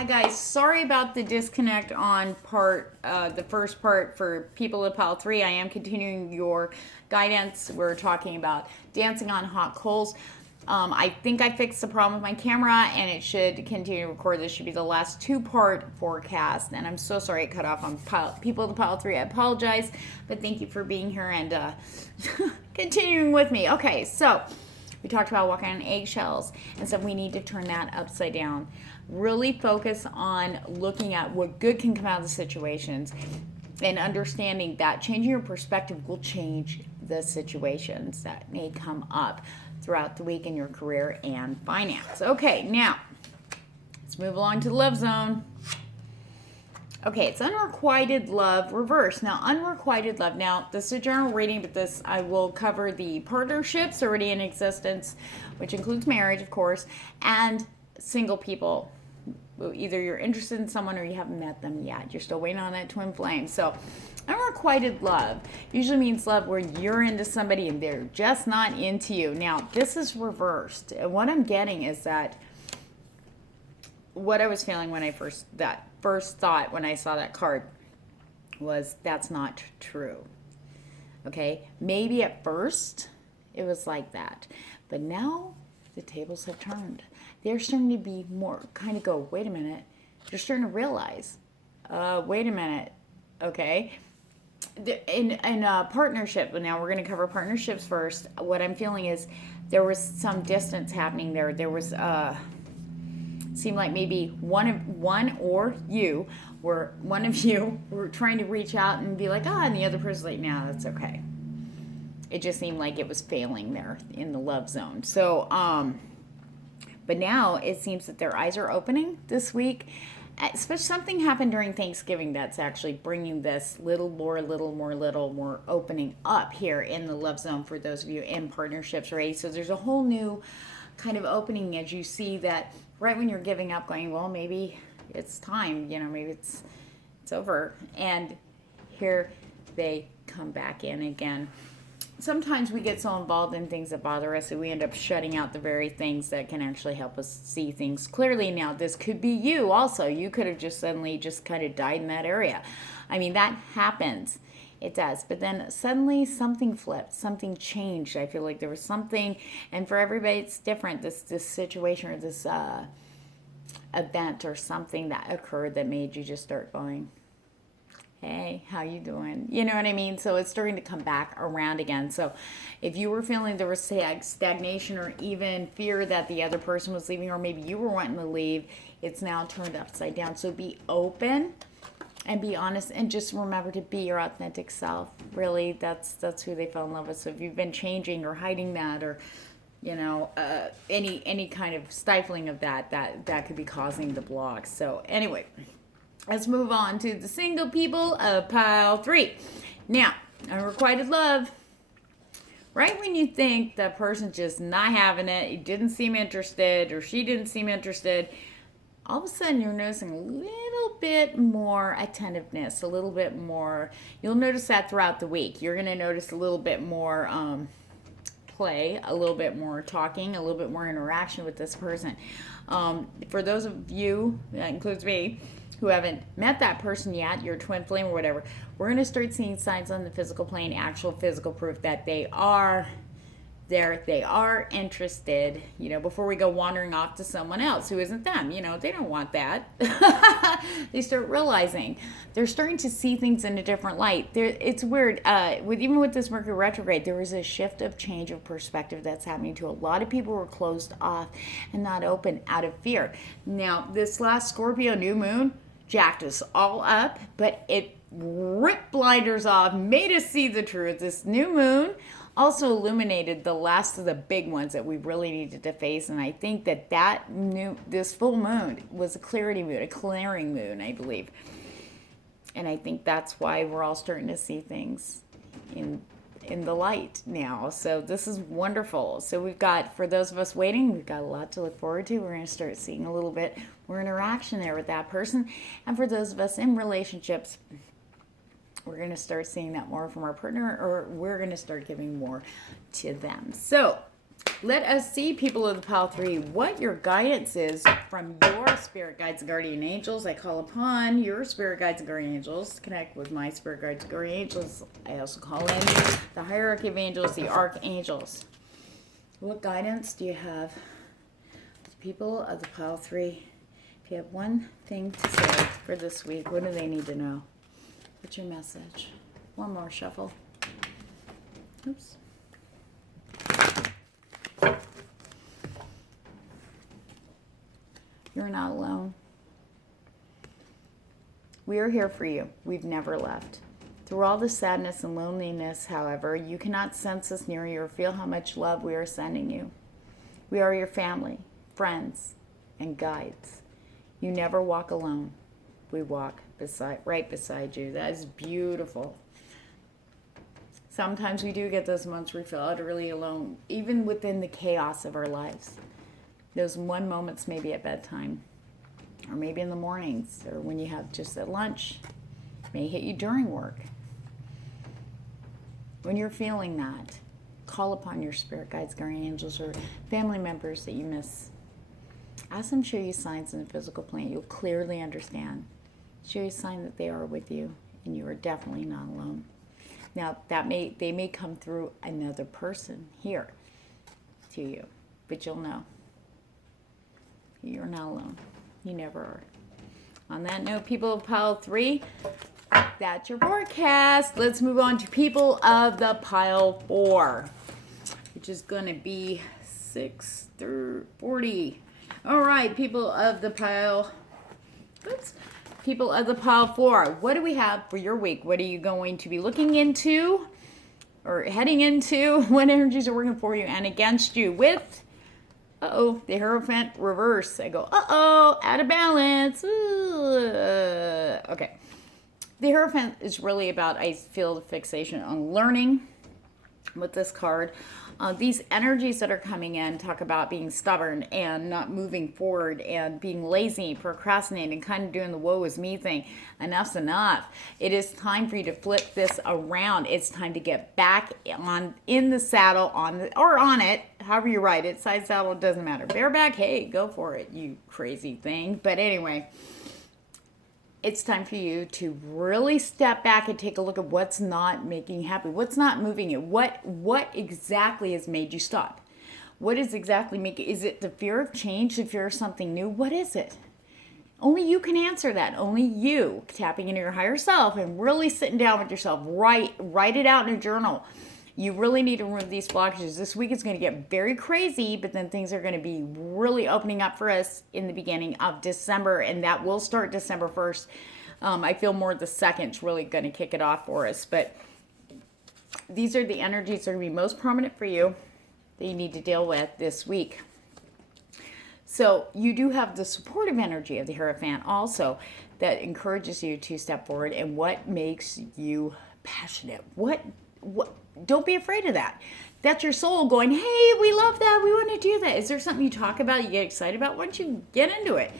Hi guys, sorry about the disconnect on the first part for people of pile 3. I am continuing your guidance. We're talking about dancing on hot coals. I think I fixed the problem with my camera and it should continue to record. This should be the last 2-part forecast, and I'm so sorry it cut off on people of the pile 3. I apologize, but thank you for being here and continuing with me. Okay, so we talked about walking on eggshells, and so we need to turn that upside down. Really focus on looking at what good can come out of the situations and understanding that changing your perspective will change the situations that may come up throughout the week in your career and finance. Okay, now let's move along to the love zone. Okay, it's unrequited love reverse. Now, unrequited love. Now, this is a general reading, but this I will cover the partnerships already in existence, which includes marriage, of course, and single people. Either you're interested in someone or you haven't met them yet. You're still waiting on that twin flame. So, unrequited love usually means love where you're into somebody and they're just not into you. Now, this is reversed. And what I'm getting is that what I was feeling when I first thought when I saw that card was that's not true. Okay? Maybe at first it was like that. But now the tables have turned. They're starting to be more kind of go, wait a minute. They're starting to realize, wait a minute. Okay? In a partnership, now we're going to cover partnerships first. What I'm feeling is there was some distance happening there. There was seemed like maybe one of you were trying to reach out and be like, and the other person's like, no, that's okay. It just seemed like it was failing there in the love zone. So, but now it seems that their eyes are opening this week. Especially something happened during Thanksgiving that's actually bringing this little more opening up here in the love zone for those of you in partnerships, right? So there's a whole new kind of opening as you see that right when you're giving up, going, well, maybe it's time, maybe it's over. And here they come back in again. Sometimes we get so involved in things that bother us that we end up shutting out the very things that can actually help us see things clearly. Now, this could be you also. You could have just suddenly just kind of died in that area. I mean, that happens. It does. But then suddenly something flipped, something changed. I feel like there was something, and for everybody it's different, this situation or this event or something that occurred that made you just start going, hey, how you doing? You know what I mean? So it's starting to come back around again. So if you were feeling there was stagnation or even fear that the other person was leaving, or maybe you were wanting to leave, it's now turned upside down. So be open and be honest and just remember to be your authentic self. Really, that's who they fell in love with. So if you've been changing or hiding that or any kind of stifling of that could be causing the block. So anyway, let's move on to the single people of pile 3. Now, unrequited love. Right when you think the person's just not having it, you didn't seem interested, or she didn't seem interested, all of a sudden you're noticing a little bit more attentiveness, a little bit more. You'll notice that throughout the week. You're going to notice a little bit more play, a little bit more talking, a little bit more interaction with this person. For those of you, that includes me, who haven't met that person yet, your twin flame or whatever, we're going to start seeing signs on the physical plane, actual physical proof that they are there, they are interested, before we go wandering off to someone else who isn't them. They don't want that. They start realizing they're starting to see things in a different light. It's weird. Even with this Mercury retrograde, there was a shift of change of perspective that's happening to a lot of people who are closed off and not open out of fear. Now, this last Scorpio new moon jacked us all up, but it ripped blinders off, made us see the truth. This new moon also illuminated the last of the big ones that we really needed to face, and I think this full moon was a clarity moon, a clearing moon, I believe. And I think that's why we're all starting to see things in the light now. So this is wonderful. So we've got, for those of us waiting, we've got a lot to look forward to. We're going to start seeing a little bit more interaction there with that person. And for those of us in relationships, we're going to start seeing that more from our partner, or we're going to start giving more to them. So Let us see, people of the pile 3, what your guidance is from your spirit guides and guardian angels. I call upon your spirit guides and guardian angels to connect with my spirit guides and guardian angels. I also call in the hierarchy of angels, the archangels. What guidance do you have, people of the pile 3? If you have one thing to say for this week, what do they need to know? What's your message? One more shuffle. Oops. You're not alone. We are here for you. We've never left. Through all the sadness and loneliness, however, you cannot sense us near you or feel how much love we are sending you. We are your family, friends, and guides. You never walk alone. We walk right beside you. That is beautiful. Sometimes we do get those months where we feel utterly alone, even within the chaos of our lives. Those one moments maybe at bedtime, or maybe in the mornings, or when you have just at lunch, may hit you during work. When you're feeling that, call upon your spirit guides, guardian angels, or family members that you miss. Ask them to show you signs in the physical plane. You'll clearly understand. Show you a sign that they are with you, and you are definitely not alone. Now, they may come through another person here to you, but you'll know. You're not alone. You never are. On that note, people of pile 3, that's your forecast. Let's move on to people of the pile 4, which is going to be 6 through 40. All right, people of the pile. People of the pile 4, what do we have for your week? What are you going to be looking into or heading into? What energies are working for you and against you with, the Hierophant reverse? I go, out of balance. Okay. The Hierophant is really about, I feel, the fixation on learning with this card. These energies that are coming in talk about being stubborn and not moving forward and being lazy, procrastinating, kind of doing the woe is me thing. Enough's enough. It is time for you to flip this around. It's time to get back in the saddle, or on it, however you ride it. Side saddle, it doesn't matter. Bareback, hey, go for it, you crazy thing. But anyway, it's time for you to really step back and take a look at what's not making you happy, what's not moving you, what exactly has made you stop, what is exactly making, is it the fear of change, the fear of something new, what is it? Only you can answer that. Only you, tapping into your higher self and really sitting down with yourself, write it out in a journal. You really need to remove these blockages. This week is going to get very crazy, but then things are going to be really opening up for us in the beginning of December, and that will start December 1st. I feel more the 2nd is really going to kick it off for us, but these are the energies that are going to be most prominent for you that you need to deal with this week. So you do have the supportive energy of the Hierophant also that encourages you to step forward, and what makes you passionate. What don't be afraid of that. That's your soul going, hey, we love that. We want to do that. Is there something you talk about, you get excited about? Why don't you get into it?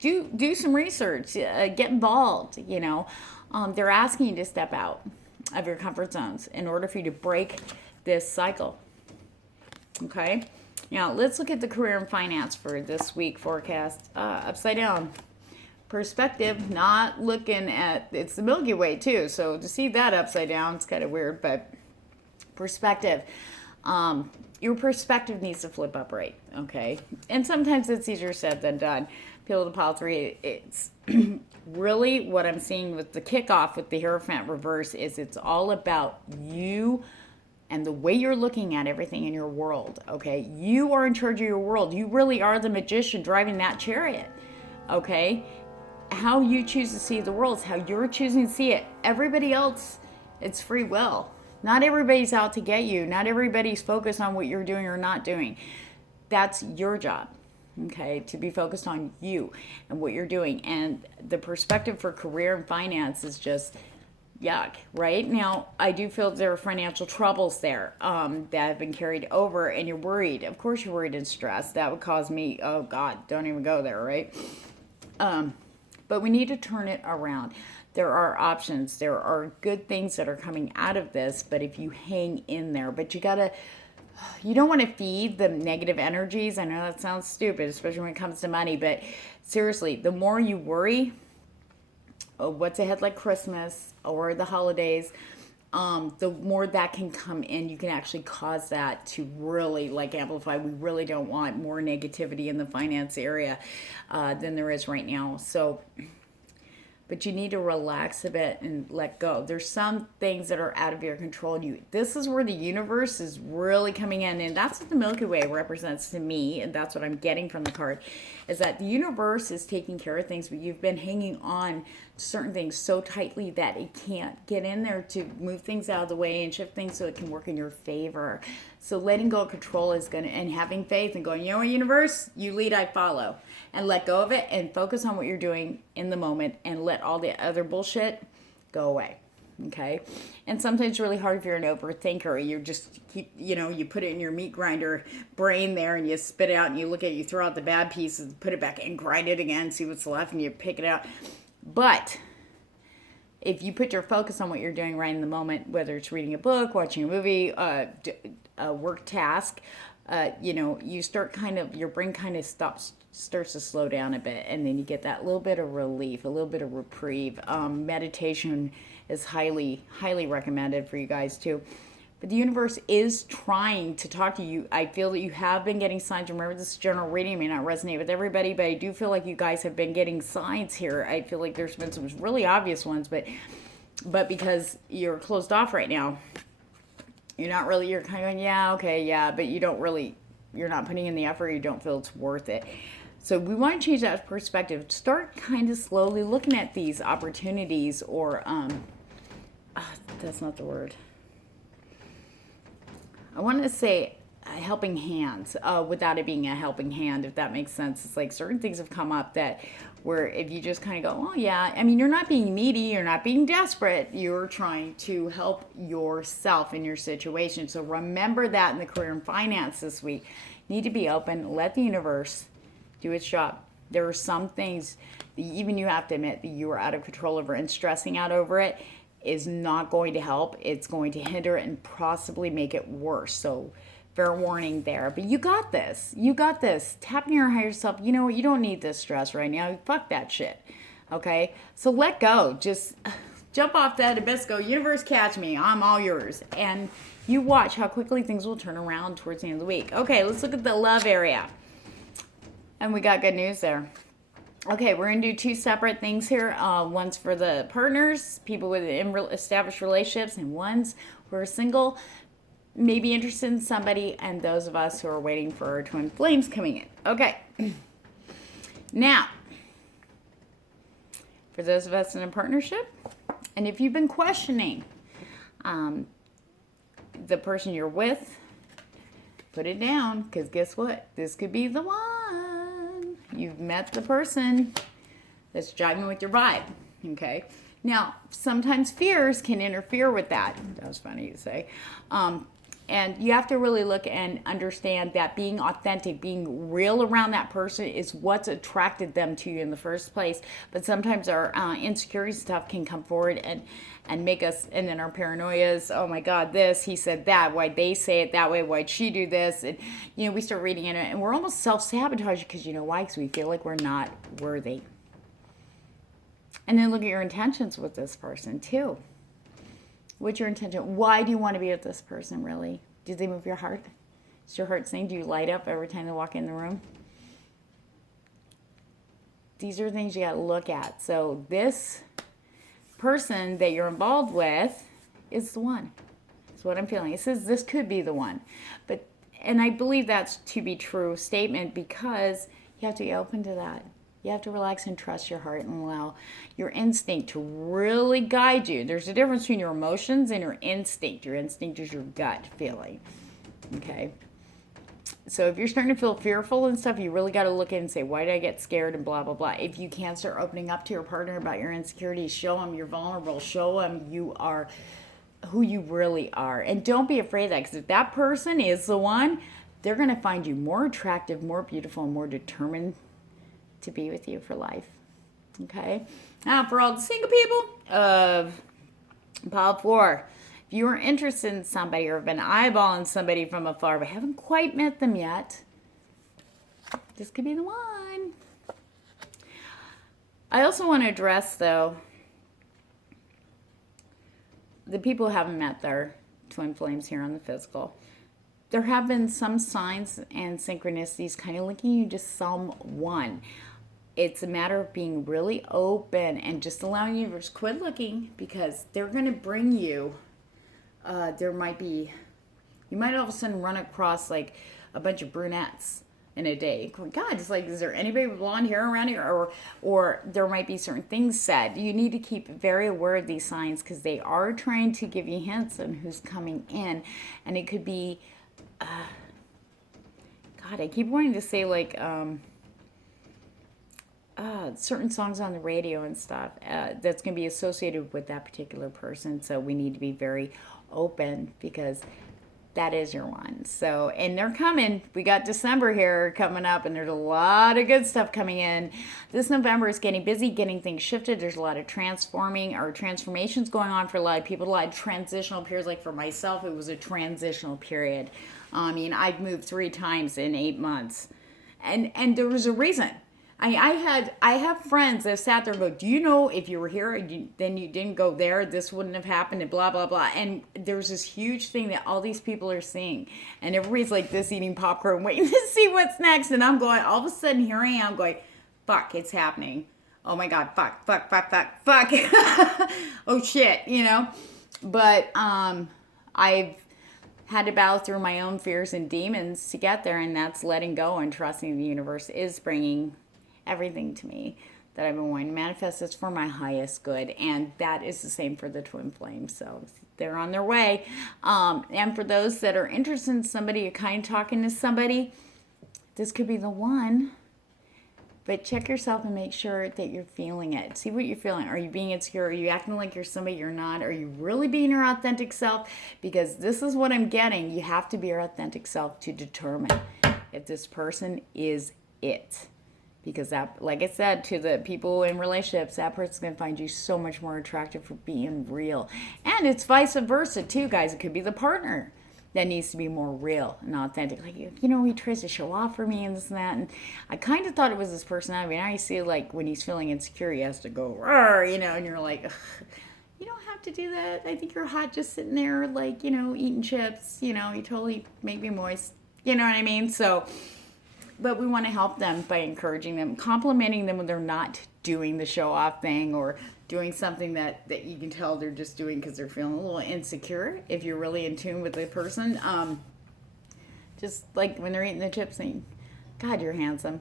Do some research. Get involved, They're asking you to step out of your comfort zones in order for you to break this cycle. Okay? Now, let's look at the career and finance for this week forecast. Upside down. Perspective, not looking at, it's the Milky Way too, so to see that upside down, it's kind of weird, but perspective. Your perspective needs to flip upright, okay? And sometimes it's easier said than done. People to pile 3, it's really what I'm seeing with the kickoff with the Hierophant reverse is it's all about you and the way you're looking at everything in your world, okay? You are in charge of your world. You really are the magician driving that chariot, okay? How you choose to see the world is how you're choosing to see it. Everybody else, it's free will. Not everybody's out to get you. Not everybody's focused on what you're doing or not doing. That's your job, okay, to be focused on you and what you're doing. And the perspective for career and finance is just yuck, right? Now, I do feel there are financial troubles there that have been carried over, and you're worried. Of course you're worried and stressed. That would cause me, oh God, don't even go there, right? But we need to turn it around. There are options. There are good things that are coming out of this, but if you hang in there, but you gotta, you don't want to feed the negative energies. I know that sounds stupid, especially when it comes to money, but seriously, the more you worry, what's ahead like Christmas or the holidays, the more that can come in. You can actually cause that to really like amplify. We really don't want more negativity in the finance area than there is right now. So, but you need to relax a bit and let go. There's some things that are out of your control. This is where the universe is really coming in, and that's what the Milky Way represents to me, and that's what I'm getting from the card, is that the universe is taking care of things, but you've been hanging on to certain things so tightly that it can't get in there to move things out of the way and shift things so it can work in your favor. So letting go of control is going to, and having faith and going, you know what, universe, you lead, I follow. And let go of it and focus on what you're doing in the moment and let all the other bullshit go away. Okay? And sometimes it's really hard if you're an overthinker. You just keep, you put it in your meat grinder brain there and you spit it out and you look at it, you throw out the bad pieces, put it back and grind it again, see what's left, and you pick it out. But if you put your focus on what you're doing right in the moment, whether it's reading a book, watching a movie, a work task, you start your brain kind of starts to slow down a bit, and then you get that little bit of relief, a little bit of reprieve. Meditation is highly, highly recommended for you guys too. But the universe is trying to talk to you. I feel that you have been getting signs. Remember, this is general reading. It may not resonate with everybody, but I do feel like you guys have been getting signs here. I feel like there's been some really obvious ones, but because you're closed off right now, you're kind of going, yeah, okay, yeah, but you're not putting in the effort. You don't feel it's worth it. So we want to change that perspective. Start kind of slowly looking at these opportunities, or that's not the word. I want to say helping hands without it being a helping hand, if that makes sense. It's like certain things have come up that where if you just kind of go, oh yeah, I mean, you're not being needy, you're not being desperate, you're trying to help yourself in your situation. So remember that in the career and finance this week. You need to be open, let the universe do its job. There are some things that even you have to admit that you are out of control over, and stressing out over it is not going to help. It's going to hinder it and possibly make it worse. So fair warning there. But you got this. You got this. Tap in your higher self. You know what? You don't need this stress right now. Fuck that shit. Okay? So let go. Just jump off that abyss. Go, universe, catch me. I'm all yours. And you watch how quickly things will turn around towards the end of the week. Okay, let's look at the love area. And we got good news there. Okay, we're going to do two separate things here. One's for the partners, people with established relationships, and one's who are single, maybe interested in somebody, and those of us who are waiting for our twin flames coming in. Okay. Now, for those of us in a partnership, and if you've been questioning the person you're with, put it down, because guess what? This could be the one. You've met the person that's jiving with your vibe, okay? Now, sometimes fears can interfere with that. That was funny to say. And you have to really look and understand that being authentic, being real around that person is what's attracted them to you in the first place. But sometimes our insecurity stuff can come forward and make us, and then our paranoias, oh my God, this, he said that, why'd they say it that way, why'd she do this? And, we start reading into it, and we're almost self-sabotaging because you know why? Because we feel like we're not worthy. And then look at your intentions with this person too. What's your intention? Why do you want to be with this person, really? Do they move your heart? Is your heart saying, do you light up every time they walk in the room? These are things you got to look at. So this person that you're involved with is the one. That's what I'm feeling. It says this could be the one. And I believe that's to be true statement, because you have to be open to that. You have to relax and trust your heart and allow your instinct to really guide you. There's a difference between your emotions and your instinct. Your instinct is your gut feeling. Okay? So if you're starting to feel fearful and stuff, you really got to look in and say, why did I get scared and blah, blah, blah. If you can't start opening up to your partner about your insecurities, show them you're vulnerable. Show them you are who you really are. And don't be afraid of that, because if that person is the one, they're going to find you more attractive, more beautiful, and more determined to be with you for life. Okay? Now, for all the single people of Pile 4, If you are interested in somebody or have been eyeballing somebody from afar but haven't quite met them yet, this could be the one. I also want to address, though, the people who haven't met their twin flames here on the physical. There have been some signs and synchronicities kind of linking you to someone. It's a matter of being really open and just allowing the universe quit looking, because they're going to bring you, you might all of a sudden run across like a bunch of brunettes in a day. God, it's like, is there anybody with blonde hair around here? Or there might be certain things said. You need to keep very aware of these signs, because they are trying to give you hints on who's coming in. And it could be, God, I keep wanting to say like certain songs on the radio and stuff that's going to be associated with that particular person. So we need to be very open, because that is your one. So, and they're coming. We got December here coming up, and there's a lot of good stuff coming in. This November is getting busy, getting things shifted. There's a lot of transformations going on for a lot of people, a lot of transitional periods. Like for myself, it was a transitional period. I mean, I've moved 3 times in 8 months. And there was a reason. I have friends that sat there and go, do you know if you were here, then you didn't go there, this wouldn't have happened, and blah, blah, blah. And there's this huge thing that all these people are seeing. And everybody's like this, eating popcorn, waiting to see what's next. And I'm going, all of a sudden, here I am going, fuck, it's happening. Oh my God, fuck. Oh shit, you know. But I've had to battle through my own fears and demons to get there, and that's letting go and trusting the universe is bringing everything to me that I've been wanting to manifest. It's for my highest good, and that is the same for the twin flames. So they're on their way. And for those that are interested in somebody, you're kind of talking to somebody, this could be the one. But check yourself and make sure that you're feeling it. See what you're feeling. Are you being insecure? Are you acting like you're somebody you're not? Are you really being your authentic self? Because this is what I'm getting. You have to be your authentic self to determine if this person is it. Because that, like I said, to the people in relationships, that person's going to find you so much more attractive for being real. And it's vice versa too, guys. It could be the partner that needs to be more real and authentic. Like, you know, he tries to show off for me and this and that. And I kind of thought it was his personality. I see, like, when he's feeling insecure, he has to go, "Rawr," you know, and you're like, ugh, you don't have to do that. I think you're hot just sitting there, like, you know, eating chips. You know, you totally make me moist. You know what I mean? So, but we want to help them by encouraging them, complimenting them when they're not doing the show off thing or doing something that you can tell they're just doing because they're feeling a little insecure. If you're really in tune with the person, just like when they're eating the chips saying, God, you're handsome.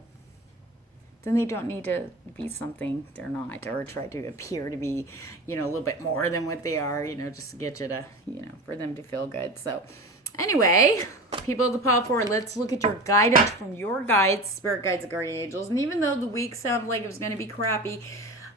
Then they don't need to be something they're not, or try to appear to be, you know, a little bit more than what they are, you know, just to get you to, you know, for them to feel good. So anyway, people of the Power Forward, let's look at your guidance from your guides, spirit guides, and guardian angels. And even though the week sounded like it was going to be crappy,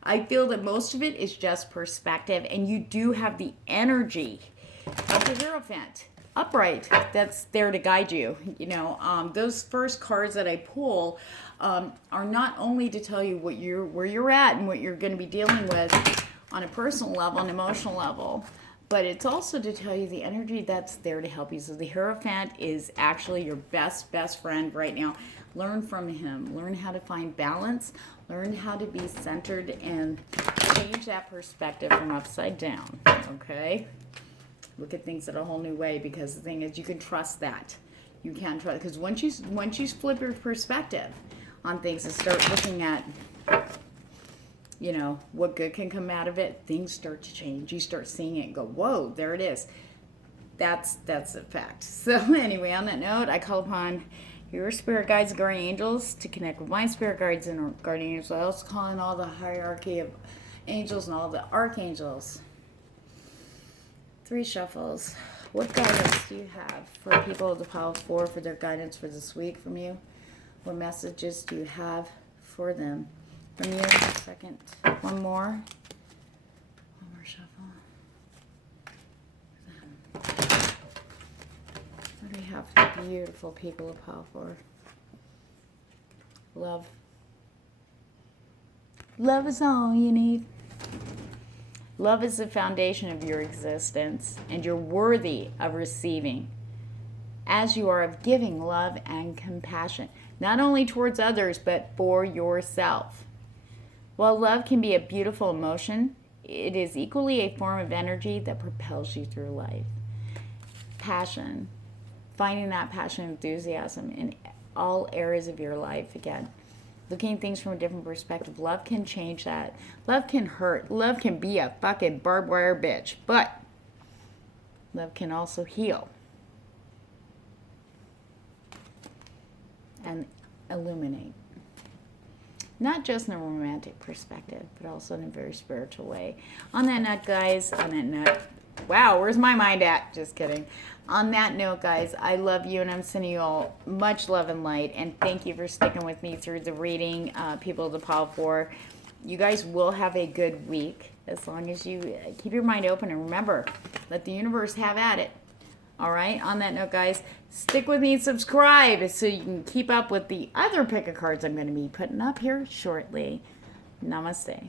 I feel that most of it is just perspective, and you do have the energy of the Hierophant upright that's there to guide you. You know, those first cards that I pull are not only to tell you where you're at and what you're going to be dealing with on a personal level and emotional level, but it's also to tell you the energy that's there to help you. So the Hierophant is actually your best friend right now. Learn from him. Learn how to find balance. Learn how to be centered and change that perspective from upside down. Okay? Look at things in a whole new way, because the thing is, you can trust that. You can trust, because once you flip your perspective on things and start looking at, you know, what good can come out of it, things start to change. You start seeing it and go, whoa, there it is. That's a fact. So anyway, on that note, I call upon your spirit guides and guardian angels to connect with my spirit guides and guardian angels. I also call in all the hierarchy of angels and all the archangels. 3 shuffles. What guidance do you have for people of the Power 4 for their guidance for this week from you? What messages do you have for them? From you, second. One more shuffle. What do we have for the beautiful people of Power 4? Love. Love is all you need. Love is the foundation of your existence, and you're worthy of receiving, as you are of giving love and compassion, not only towards others, but for yourself. While love can be a beautiful emotion, it is equally a form of energy that propels you through life. Passion, finding that passion and enthusiasm in all areas of your life. Again, looking at things from a different perspective. Love can change that. Love can hurt. Love can be a fucking barbed wire bitch. But love can also heal and illuminate. Not just in a romantic perspective, but also in a very spiritual way. On that note, guys, wow, where's my mind at? Just kidding. On that note, guys, I love you, and I'm sending you all much love and light. And thank you for sticking with me through the reading, People of the Pile 4. You guys will have a good week as long as you keep your mind open. And remember, let the universe have at it. All right? On that note, guys, stick with me and subscribe so you can keep up with the other pick of cards I'm going to be putting up here shortly. Namaste.